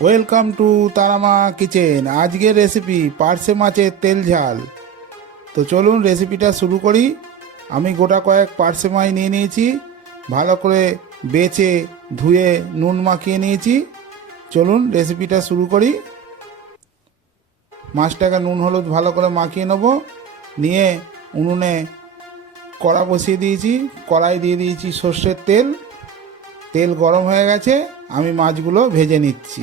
Welcome to Tarama kitchen আজকের recipe পার্সে মাছের তেল ঝাল। তো চলুন রেসিপিটা শুরু করি। আমি গোটা কয়েক পার্সে মাছ নিয়ে নিয়েছি। ভালো করে বেছে, ধুয়ে, নুন মাখিয়ে নিয়েছি। চলুন রেসিপিটা শুরু করি। মাছটাকে নুন, হলুদ ভালো করে মাখিয়ে নেব। নিয়ে উনুনে কড়া বসিয়ে দিয়েছি। কড়াই দিয়ে দিয়েছি সর্ষের তেল। তেল গরম হয়ে গেছে। আমি মাছগুলো ভেজে নিচ্ছি।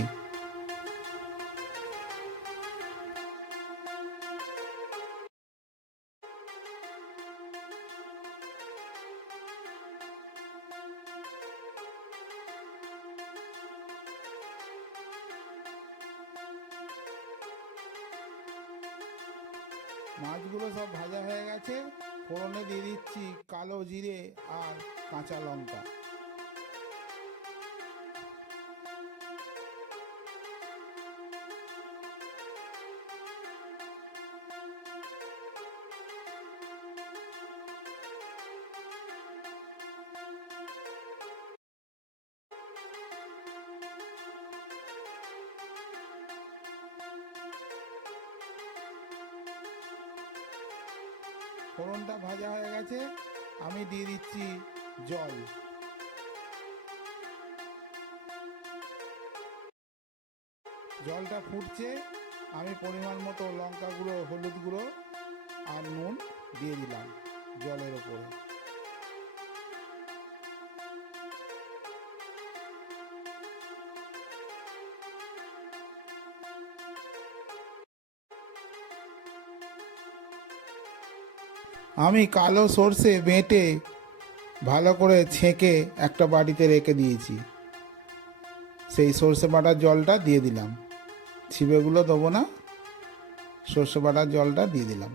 মাছগুলো সব ভাজা হয়ে গেছে। ফোড়নে দিয়ে দিচ্ছি কালো জিরে আর কাঁচা লঙ্কা। ফোড়নটা ভাজা হয়ে গেছে, আমি দিয়ে দিচ্ছি জল। জলটা ফুটছে, আমি পরিমাণ মতো লঙ্কা গুঁড়ো, হলুদ গুঁড়ো আর নুন দিয়ে দিলাম জলের ওপরে। আমি কালো সর্ষে বেঁটে ভালো করে ছেঁকে একটা বাটিতে রেখে দিয়েছি। সেই সর্ষে বাটার জলটা দিয়ে দিলাম। ছিপেগুলো দেবো না। সর্ষে বাটার জলটা দিয়ে দিলাম।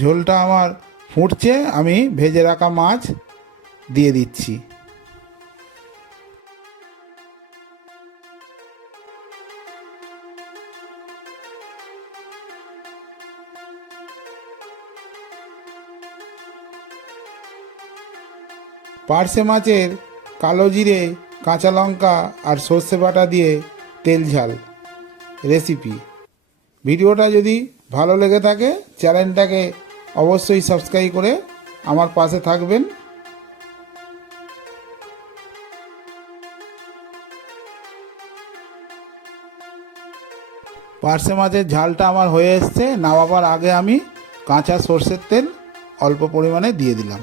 ঝোলটা আমার ফুটছে, আমি ভেজে রাখা মাছ দিয়ে দিচ্ছি। পার্সে মাছের কালো জিরে, কাঁচা লঙ্কা আর সর্ষে বাটা দিয়ে তেল ঝাল। রেসিপি। ভিডিওটা যদি ভালো লেগে থাকে, চ্যানেলটাকে অবশ্যই সাবস্ক্রাইব করে আমার পাশে থাকবেন। পার্সে মাছের ঝালটা আমার হয়ে এসছে, নামাবার আগে আমি কাঁচা সর্ষের তেল অল্প পরিমাণে দিয়ে দিলাম।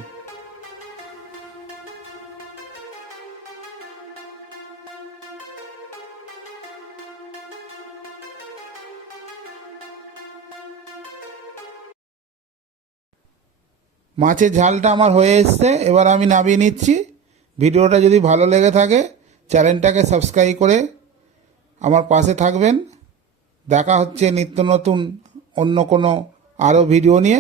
মাছের ঝালটা আমার হয়ে এসছে, এবার আমি নামিয়ে নিচ্ছি। ভিডিওটা যদি ভালো লেগে থাকে, চ্যানেলটাকে সাবস্ক্রাইব করে আমার পাশে থাকবেন। দেখা হচ্ছে নিত্য নতুন অন্য কোনো আরও ভিডিও নিয়ে।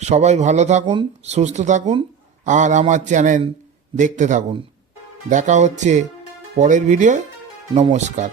সবাই ভালো থাকুন, সুস্থ থাকুন, আর আমার চ্যানেল দেখতে থাকুন। দেখা হচ্ছে পরের ভিডিও নমস্কার।